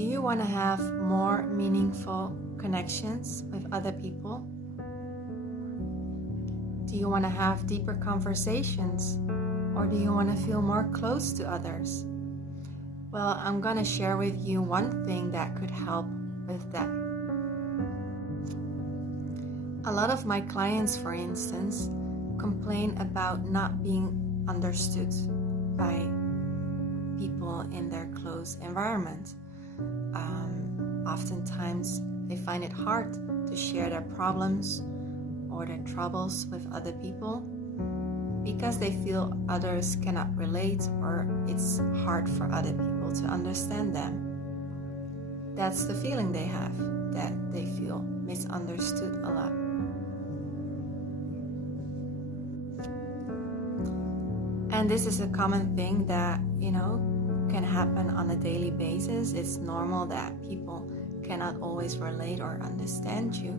Do you want to have more meaningful connections with other people? Do you want to have deeper conversations? Or do you want to feel more close to others? Well, I'm going to share with you one thing that could help with that. A lot of my clients, for instance, complain about not being understood by people in their close environment. Oftentimes, they find it hard to share their problems or their troubles with other people because they feel others cannot relate or it's hard for other people to understand them. That's the feeling they have, that they feel misunderstood a lot. And this is a common thing that, can happen on a daily basis. It's normal that people cannot always relate or understand you.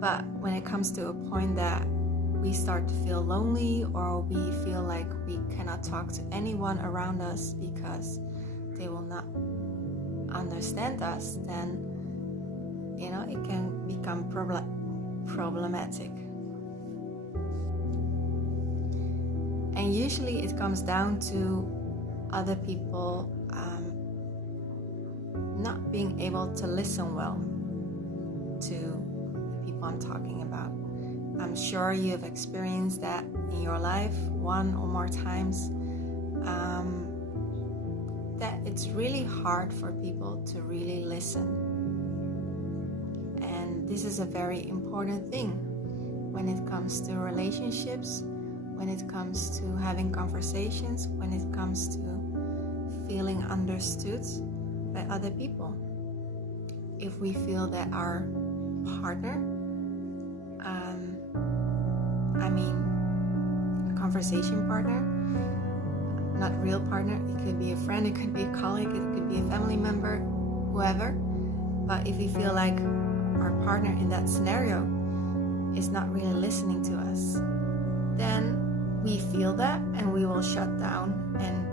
But when it comes to a point that we start to feel lonely or we feel like we cannot talk to anyone around us because they will not understand us, then, it can become problematic. And usually it comes down to other people not being able to listen well to the people I'm talking about. I'm sure you have experienced that in your life one or more times, that it's really hard for people to really listen. And this is a very important thing when it comes to relationships, when it comes to having conversations, when it comes to feeling understood by other people. If we feel that our partner, conversation partner, not real partner, it could be a friend, it could be a colleague, it could be a family member, whoever, but if we feel like our partner in that scenario is not really listening to us, then we feel that and we will shut down and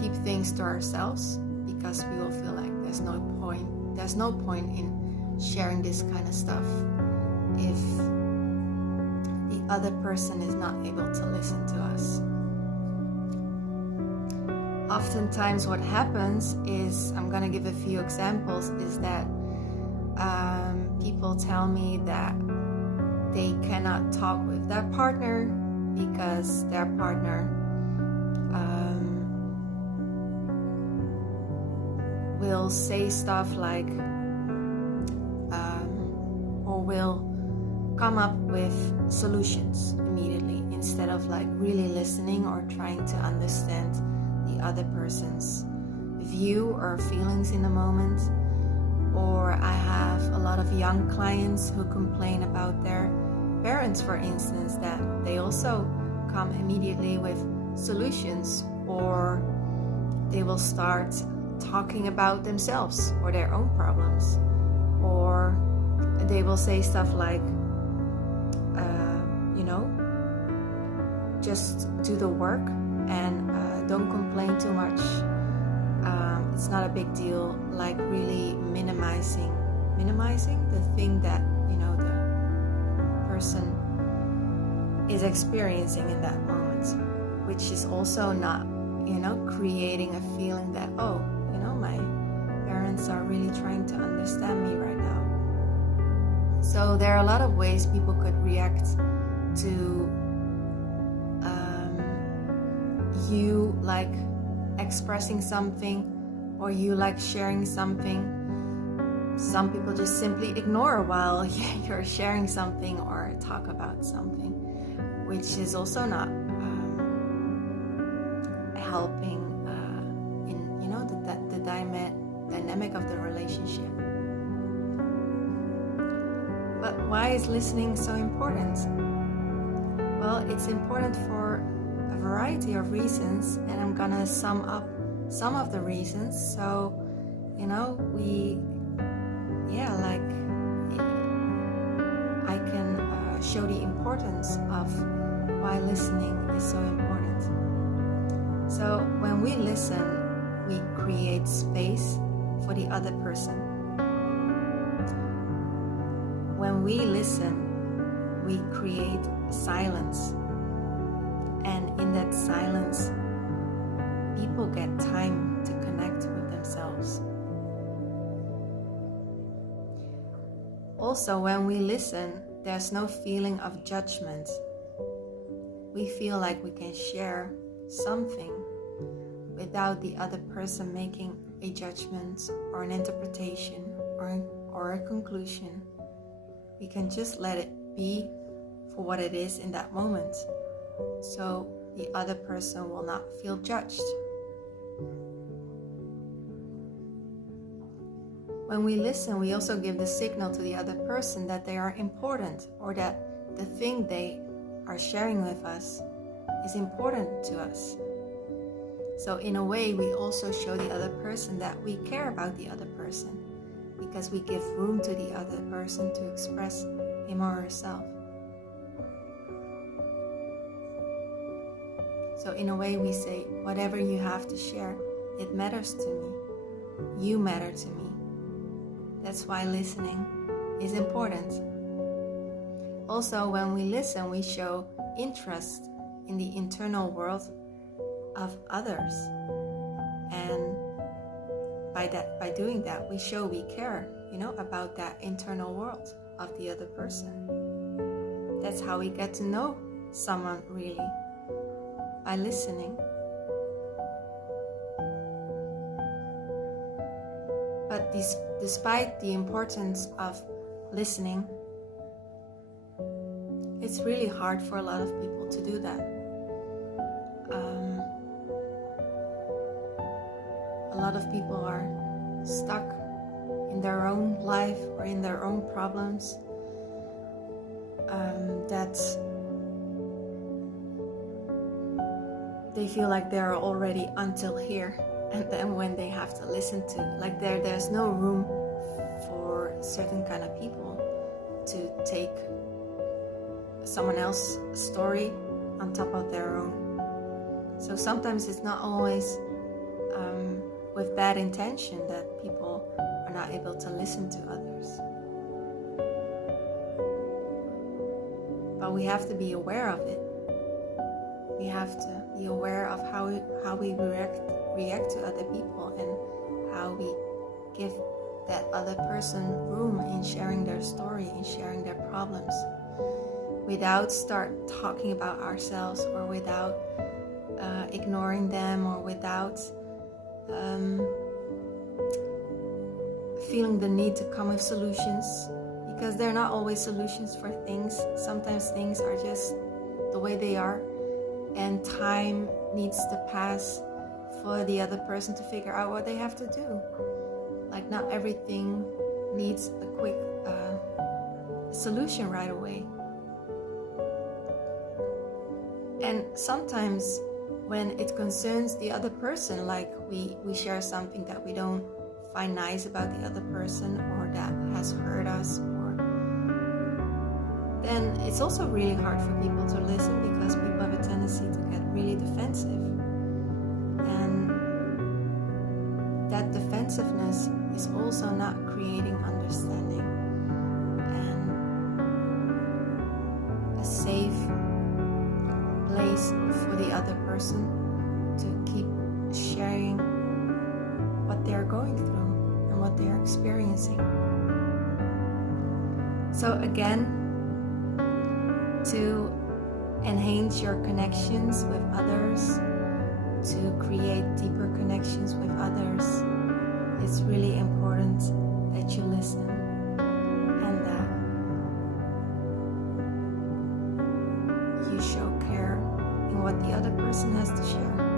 keep things to ourselves because we will feel like there's no point in sharing this kind of stuff if the other person is not able to listen to us. Oftentimes what happens is, I'm going to give a few examples, is that people tell me that they cannot talk with their partner because their partner will say stuff like, or will come up with solutions immediately instead of like really listening or trying to understand the other person's view or feelings in the moment. Or I have a lot of young clients who complain about their parents, for instance, that they also come immediately with solutions, or they will start talking about themselves or their own problems, or they will say stuff like, just do the work and don't complain too much. It's not a big deal, like really minimizing the thing that the person is experiencing in that moment, which is also not creating a feeling that my parents are really trying to understand me right now. So there are a lot of ways people could react to you like expressing something or you like sharing something. Some people just simply ignore while you're sharing something or talk about something, which is also not helping in the dynamic of the relationship. But why is listening so important? Well, it's important for a variety of reasons, and I'm gonna sum up some of the reasons. So, I can show the importance of why listening is so important. So when we listen, we create space for the other person. When we listen, we create silence. And in that silence, people get time to connect with themselves. Also, when we listen, there's no feeling of judgment. We feel like we can share something without the other person making a judgment or an interpretation or a conclusion. We can just let it be for what it is in that moment, so the other person will not feel judged. When we listen, we also give the signal to the other person that they are important, or that the thing they are sharing with us is important to us. So in a way, we also show the other person that we care about the other person, because we give room to the other person to express him or herself. So in a way, we say, whatever you have to share, it matters to me. You matter to me. That's why listening is important. Also, when we listen, we show interest in the internal world of others. And by doing that, we show we care, about that internal world of the other person. That's how we get to know someone really, by listening. But despite the importance of listening, it's really hard for a lot of people to do that. A lot of people are stuck in their own life or in their own problems, that they feel like they're already until here, and then when they have to listen to, like there's no room for certain kind of people to take someone else's story on top of their own. So sometimes it's not always with bad intention that people are not able to listen to others. But we have to be aware of it. We have to be aware of how we react to other people, and how we give that other person room in sharing their story, in sharing their problems, without start talking about ourselves, or without ignoring them, or without feeling the need to come with solutions, because they're not always solutions for things. Sometimes things are just the way they are, and time needs to pass for the other person to figure out what they have to do. Like, not everything needs a quick solution right away. And sometimes when it concerns the other person, like we share something that we don't find nice about the other person, or that has hurt us, or then it's also really hard for people to listen, because people have a tendency to get really defensive. And that defensiveness is also not creating understanding and a safe place for the other person to keep sharing what they're going through and what they're experiencing. So again, to enhance your connections with others, to create deeper connections with others, it's really important that you listen, and that you show care in what the other person has to share.